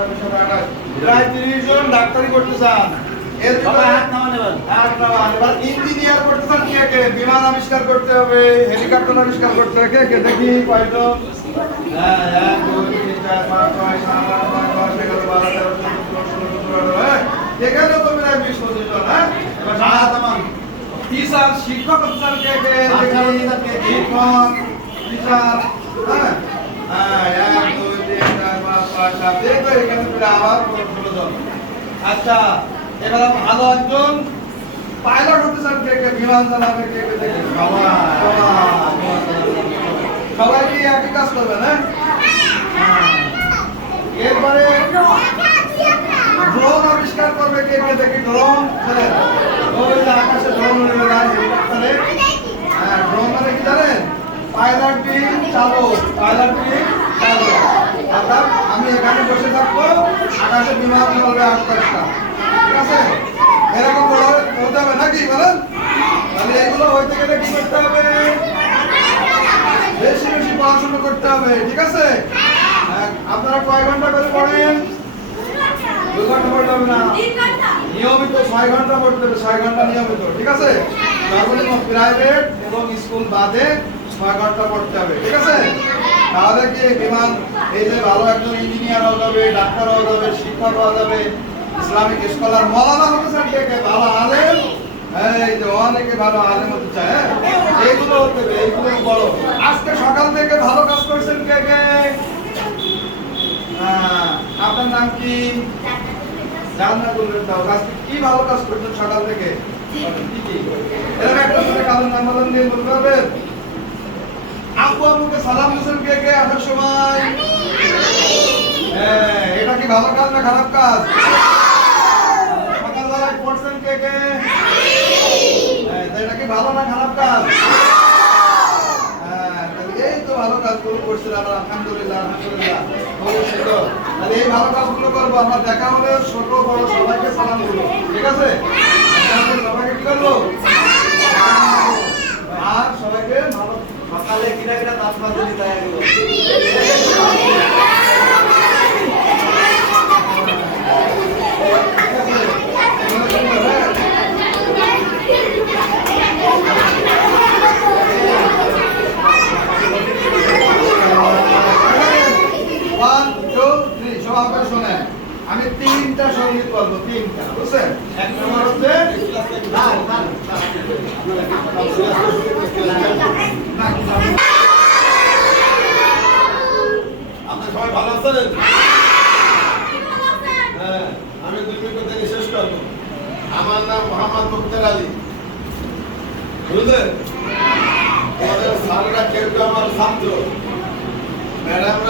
প্রায় তিরিশ জন ডাক্তারি করতে চান। ইঞ্জিনিয়ার করতে চান কে কে? বিমান আবিষ্কার করতে হবে হেলিকপ্টার আবিষ্কার করতে হবে কে কে? দেখি কয়জন। হ্যাঁ এক দুই তিন চার পাঁচ ছয় সাত আট নয় দশ এগারো বারো তেরো চোদ্দ পনেরো ষোলো সতেরো আঠারো হ্যাঁ? এখানে তো প্রায় বিশ পঁচিশ জন হ্যাঁ? এবার হাত নামান। টিচার শিক্ষক কে কে? শিক্ষক টিচার হ্যাঁ হ্যাঁ এক দুই তিন চার পাঁচ আচ্ছা সবাই। কি না? এরপরে ড্রোন আবিষ্কার করবে, কে কে দেখি? ড্রোন আকাশে ড্রোন উড়ে যায় হেলিকপ্টারে হ্যাঁ ড্রোন মানে কি জানেন পাইলট বিন চালক পাইলট বিন চালক অর্থাৎ আমি এখানে বসে থাকব আকাশে বিমান চলবে আকাশটা ঠিক আছে? এরকম বড় হতে হবে নাকি বলেন? তাহলে এগুলো হইতে গেলে কি করতে হবে? বেশি বেশি পড়াশোনা করতে হবে ঠিক আছে? হ্যাঁ, আপনারা কয় ঘণ্টা করে পড়েন? দু ঘণ্টা পড়তে হবে না? নিয়মিত ছয় ঘণ্টা পড়তে হবে ছয় ঘণ্টা নিয়মিত ঠিক আছে? সর্বনিম্ন প্রাইভেট এবং স্কুল বাদে ছয় ঘণ্টা পড়তে হবে ঠিক আছে? তাহলে কি বিমান এই যে ভালো একজন ইঞ্জিনিয়ার হওয়া যাবে ডাক্তার হওয়া যাবে শিক্ষক হওয়া যাবে ইসলামিক স্কলার মৌলানা হতে চান কে ভালো আলেম এই যে অনেকে ভালো আলেম হতে চায় হ্যাঁ? এইগুলো হতে হবে এইগুলো বড়। আজকে সকাল থেকে ভালো কাজ করছেন কে কে? হ্যাঁ, আপনার নাম কি? জান্নাতুল ফেরদাউস। আজকে কি ভালো কাজ করছেন সকাল থেকে? কি কি? এরকম একটা করে কাজের নাম বলেন দিয়ে বলতে পারবেন? আব্বু আম্মুকে সালাম দিয়েছেন কে কে? আসার সময় হ্যাঁ, এটা কি ভালো কাজ না খারাপ কাজ? সকালবেলায় পড়ছেন কে কে? হ্যাঁ, এটা কি ভালো না খারাপ কাজ? হ্যাঁ, এই তো ভালো কাজগুলো করছেন আমরা আলহামদুলিল্লাহ আলহামদুলিল্লাহ। অবশ্যই তো। তাহলে এই ভালো কাজগুলো করব আমার দেখা হলে ছোট বড় সবাইকে সালাম দেবো। ঠিক আছে? সবাইকে কি করব আর সবাইকে ভালো সকালে কিনা কিনা তাস মাঝে দিতে গেল শোনেন। আমি তিনটা সংগীত বলব তিনটা বুঝছেন? এক নম্বর হচ্ছে আপনার সবাই ভালো আছেন? হ্যাঁ। আমি থেকে শেষ করব। আমার নাম মোহাম্মদ মুক্তার আলী। বুঝলেন? আমাদের স্যাররা কেউ কেউ আমার ছাত্র।